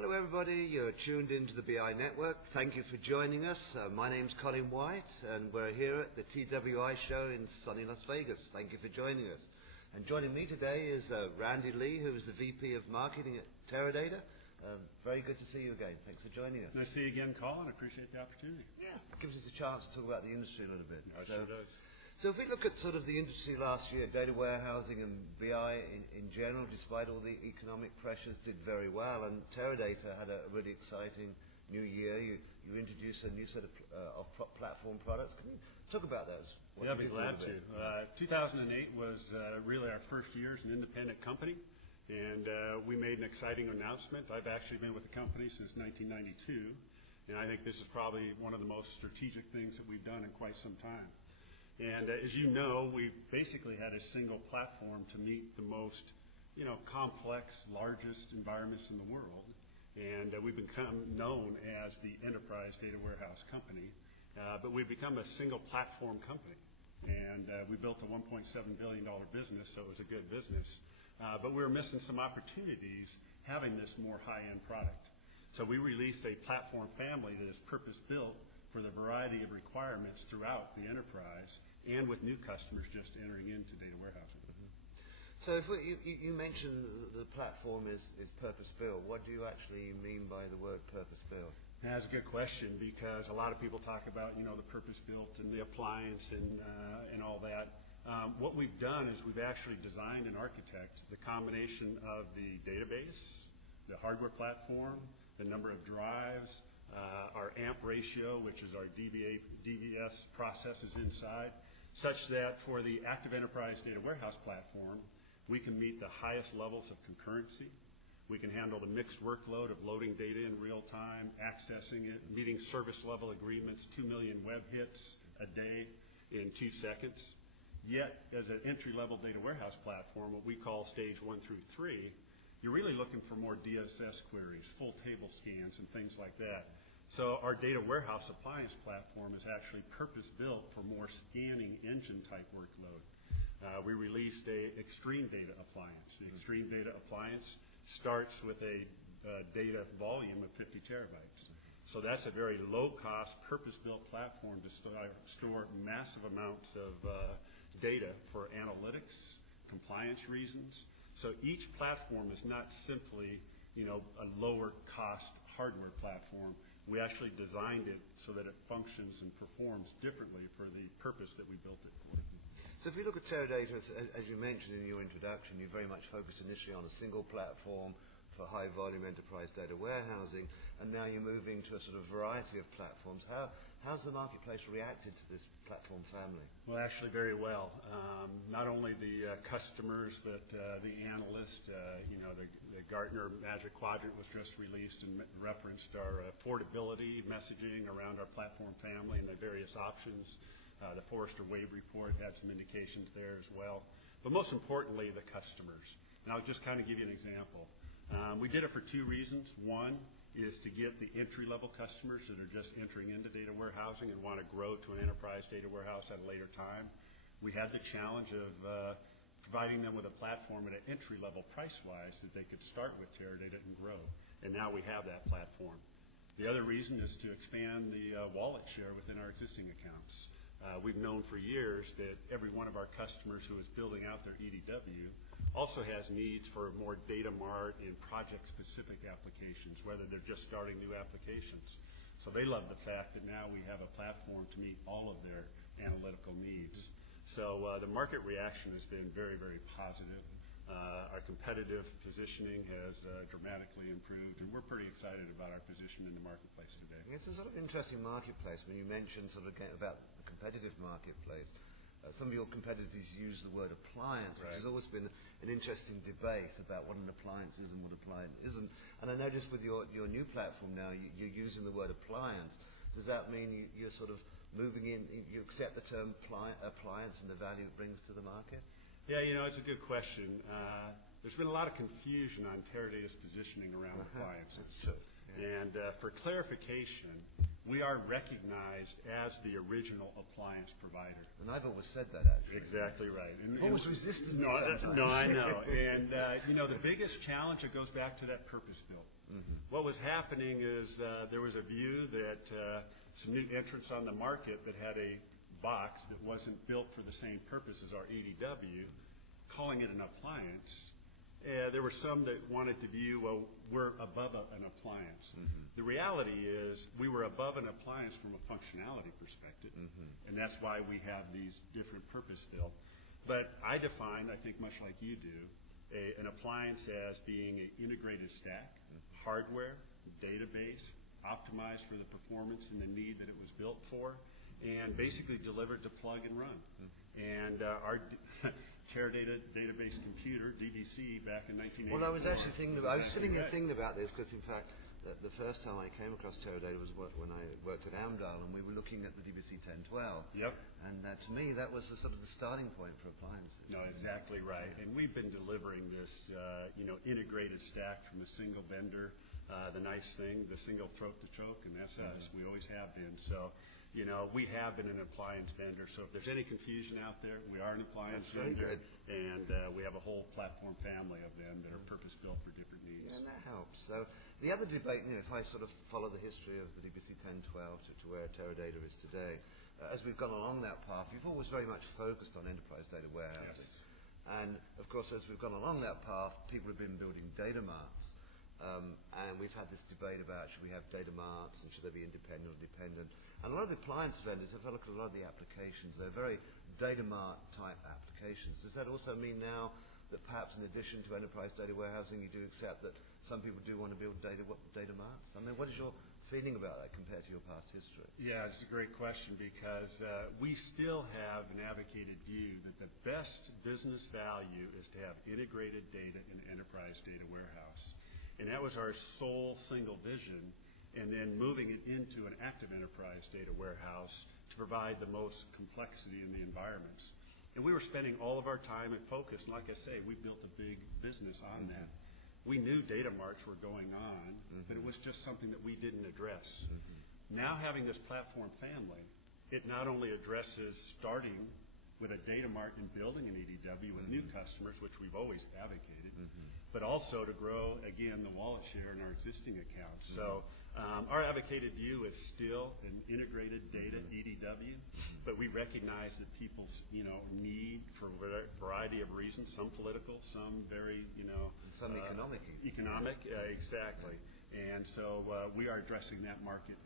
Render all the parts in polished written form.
Hello everybody, you're tuned into the BI Network. Thank you for joining us. My name's Colin White and we're here at the TWI show in sunny Las Vegas. Thank you for joining us. And joining me today is Randy Lee, who is the VP of Marketing at Teradata. Very good to see you again. Thanks for joining us. Nice to see you again, Colin. I appreciate the opportunity. Yeah, it gives us a chance to talk about the industry a little bit. It sure does. So if we look at sort of the industry last year, data warehousing and BI in general, despite all the economic pressures, did very well. And Teradata had a really exciting new year. You introduced a new set of platform products. Can you talk about those? Yeah, I'd be glad to. 2008 was really our first year as an independent company, and we made an exciting announcement. I've actually been with the company since 1992, and I think this is probably one of the most strategic things that we've done in quite some time. And as you know, we basically had a single platform to meet the most, complex, largest environments in the world. And we've become known as the enterprise data warehouse company. But we've become a single platform company. And we built a $1.7 billion business, so it was a good business. But we were missing some opportunities having this more high-end product. So we released a platform family that is purpose-built for the variety of requirements throughout the enterprise and with new customers just entering into data warehousing. Mm-hmm. So if you mentioned the platform is purpose-built, what do you actually mean by the word purpose-built? That's a good question because a lot of people talk about, the purpose-built and the appliance and all that. What we've done is we've actually designed and architected the combination of the database, the hardware platform, the number of drives, our AMP ratio, which is our DVS processes inside, such that for the active enterprise data warehouse platform, we can meet the highest levels of concurrency. We can handle the mixed workload of loading data in real time, accessing it, meeting service level agreements, 2 million web hits a day in 2 seconds. Yet, as an entry-level data warehouse platform, what we call stage 1 through 3, you're really looking for more DSS queries, full table scans, and things like that. So our data warehouse appliance platform is actually purpose-built for more scanning engine-type workload. We released a Extreme Data Appliance. The Extreme Data Appliance starts with a data volume of 50 terabytes. So that's a very low-cost, purpose-built platform to store massive amounts of data for analytics, compliance reasons. So each platform is not simply, a lower-cost hardware platform. We actually designed it so that it functions and performs differently for the purpose that we built it for. So if you look at Teradata, as you mentioned in your introduction, you very much focused initially on a single platform for high-volume enterprise data warehousing, and now you're moving to a sort of variety of platforms. How's the marketplace reacted to this platform family? Well, actually very well. Not only the customers, but the analysts. The Gartner Magic Quadrant was just released and referenced our affordability messaging around our platform family and the various options. The Forrester Wave report had some indications there as well. But most importantly, the customers. And I'll just kind of give you an example. We did it for 2 reasons. One is to get the entry-level customers that are just entering into data warehousing and want to grow to an enterprise data warehouse at a later time. We had the challenge of providing them with a platform at an entry-level price-wise that they could start with Teradata and grow. And now we have that platform. The other reason is to expand the wallet share within our existing accounts. We've known for years that every one of our customers who is building out their EDW also has needs for more data mart and project-specific applications, whether they're just starting new applications. So they love the fact that now we have a platform to meet all of their analytical needs. So the market reaction has been very, very positive. Our competitive positioning has dramatically improved, and we're pretty excited about our position in the marketplace today. It's a sort of interesting marketplace when you mentioned sort of about the competitive marketplace. Some of your competitors use the word appliance, which has always been an interesting debate about what an appliance is and what appliance isn't. And I noticed with your new platform now, you're using the word appliance. Does that mean you're sort of moving in, you accept the term appliance and the value it brings to the market? Yeah, it's a good question. There's been a lot of confusion on Teradata's positioning around appliances. That's true. Yeah. And for clarification, we are recognized as the original appliance provider. And I've always said that, actually. Exactly right. Always resisted me sometimes. No, I know. And, the biggest challenge, it goes back to that purpose-built. Mm-hmm. What was happening is there was a view that some new entrants on the market that had a box that wasn't built for the same purpose as our EDW, calling it an appliance. There were some that wanted to view, well, we're above an appliance. Mm-hmm. The reality is we were above an appliance from a functionality perspective, and that's why we have these different purpose-built. But I define, I think much like you do, an appliance as being an integrated stack, hardware, database, optimized for the performance and the need that it was built for, and basically delivered to plug and run. And our Teradata database computer, DBC, back in 1984. Well, I was actually sitting here thinking about this because, in fact, the first time I came across Teradata was when I worked at Amdahl, and we were looking at the DBC 1012. Yep. And to me, that was the starting point for appliances. No, exactly right. Yeah. And we've been delivering this, integrated stack from a single vendor. The nice thing, the single throat to choke, and that's us. We always have been. So, we have been an appliance vendor. So if there's any confusion out there, we are an appliance vendor, and we have a whole platform family of them that are purpose-built for different needs. Yeah, and that helps. So the other debate, if I sort of follow the history of the DBC 1012 to where Teradata is today, as we've gone along that path, we've always very much focused on enterprise data warehousing. Yes. And, of course, as we've gone along that path, people have been building data marts. And we've had this debate about should we have data marts and should they be independent or dependent. And a lot of the appliance vendors, if I look at a lot of the applications, they're very data mart type applications. Does that also mean now that perhaps in addition to enterprise data warehousing, you do accept that some people do want to build data marts? I mean, what is your feeling about that compared to your past history? Yeah, it's a great question because we still have an advocated view that the best business value is to have integrated data in an enterprise data warehouse. And that was our sole single vision, and then moving it into an active enterprise data warehouse to provide the most complexity in the environments. And we were spending all of our time and focus, and like I say, we built a big business on that. We knew data marts were going on, but it was just something that we didn't address. Now having this platform family, it not only addresses starting with a data mart and building an EDW with new customers, which we've always advocated, but also to grow, again, the wallet share in our existing accounts. So our advocated view is still an integrated data EDW, but we recognize that people's need for a variety of reasons, some political, some very, some economic. Economic, exactly. And so we are addressing that market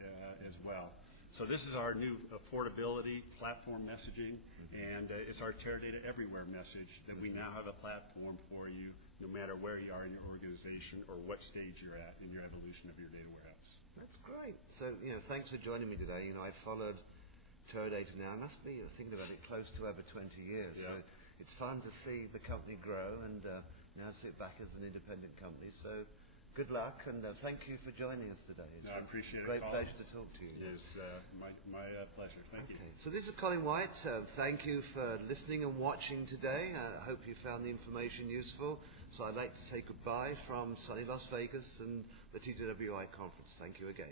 as well. So this is our new affordability platform messaging, and it's our Teradata Everywhere message that we now have a platform for you no matter where you are in your organization or what stage you're at in your evolution of your data warehouse. That's great. So, thanks for joining me today. I followed Teradata now. I must be thinking about it close to over 20 years. Yeah. So it's fun to see the company grow and now sit back as an independent company. So good luck, and thank you for joining us today. I appreciate it. Great pleasure to talk to you. It is my pleasure. Thank you. So this is Colin White. Thank you for listening and watching today. I hope you found the information useful. So I'd like to say goodbye from sunny Las Vegas and the TWI conference. Thank you again.